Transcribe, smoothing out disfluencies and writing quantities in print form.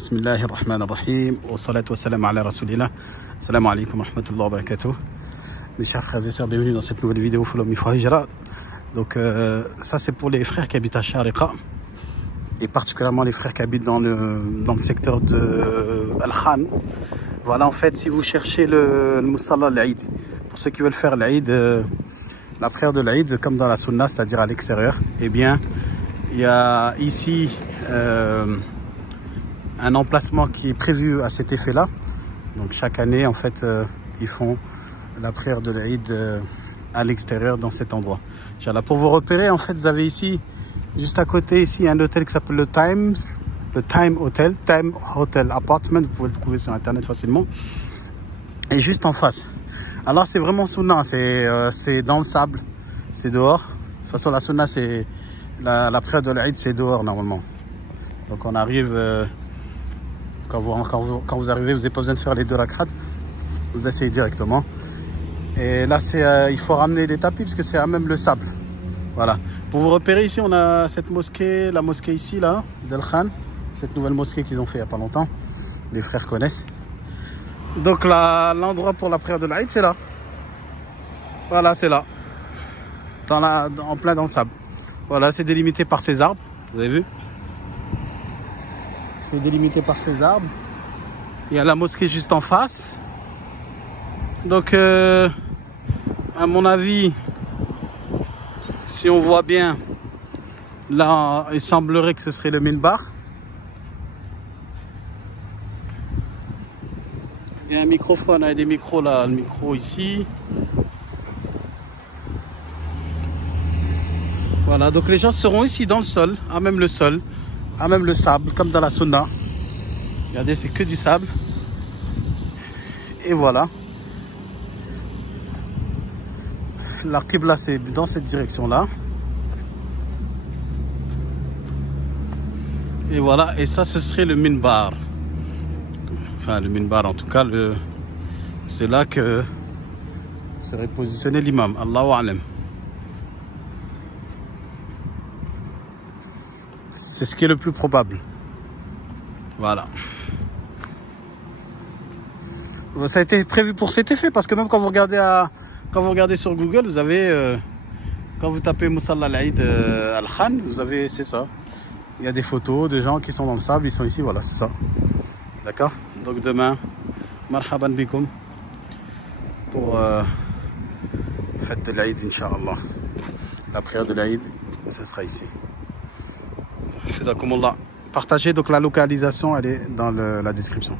Bismillahir Rahmanir Rahim, wa salatu wa salam ala Rasulillah. Assalamu alaikum wa rahmatullahi wa barakatuh. Mes chers frères et sœurs, bienvenue dans cette nouvelle vidéo Follow Me for Hijra. Donc ça c'est pour les frères qui habitent à Sharika, et particulièrement les frères qui habitent dans le secteur de Al-Khan. Voilà, en fait, si vous cherchez le Musalla l'Aïd, pour ceux qui veulent faire l'Aïd, la prière de l'Aïd comme dans la Sunna, c'est-à-dire à l'extérieur, eh bien il y a ici un emplacement qui est prévu à cet effet-là. Donc chaque année, en fait, ils font la prière de l'Aïd à l'extérieur dans cet endroit. Inch'Allah. Pour vous repérer, en fait, vous avez ici, juste à côté, ici, un hôtel qui s'appelle le Time Hotel, Time Hotel Apartment. Vous pouvez le trouver sur Internet facilement. Et juste en face. Alors, c'est vraiment Sunna, c'est dans le sable, c'est dehors. De toute façon, la Sunna, c'est la prière de l'Aïd, c'est dehors normalement. Donc on arrive, quand vous arrivez, vous n'avez pas besoin de faire les 2 rak'at, vous essayez directement. Et là, il faut ramener des tapis parce que c'est à même le sable. Voilà. Pour vous repérer, ici, on a cette mosquée, la mosquée ici, là, d'Al-Khan, cette nouvelle mosquée qu'ils ont fait il n'y a pas longtemps. Les frères connaissent. Donc l'endroit pour la prière de l'Aïd, c'est là. Voilà, c'est là. En plein dans le sable. Voilà, c'est délimité par ces arbres. Vous avez vu? C'est délimité par ces arbres. Il y a la mosquée juste en face. Donc, à mon avis, si on voit bien, là, il semblerait que ce serait le minbar. Il y a un microphone, il y a des micros là, le micro ici. Voilà, donc les gens seront ici dans le sol, à même le sol, à même le sable, comme dans la Sunna. Regardez, c'est que du sable. Et voilà. La Qibla, c'est dans cette direction-là. Et voilà, et ça, ce serait le minbar. Enfin, le minbar, en tout cas, c'est là que serait positionné l'imam. Allahu a'lam. C'est ce qui est le plus probable. Voilà. Ça a été prévu pour cet effet, parce que même quand vous regardez sur Google, vous avez, quand vous tapez Musalla l'Aïd Al-Khan, vous avez, c'est ça. Il y a des photos de gens qui sont dans le sable, ils sont ici, voilà, c'est ça. D'accord? Donc demain, marhaban bikoum, pour fête de l'Aïd, Inch'Allah. La prière de l'Aïd, ce sera ici. Partagez, donc la localisation, elle est dans la description.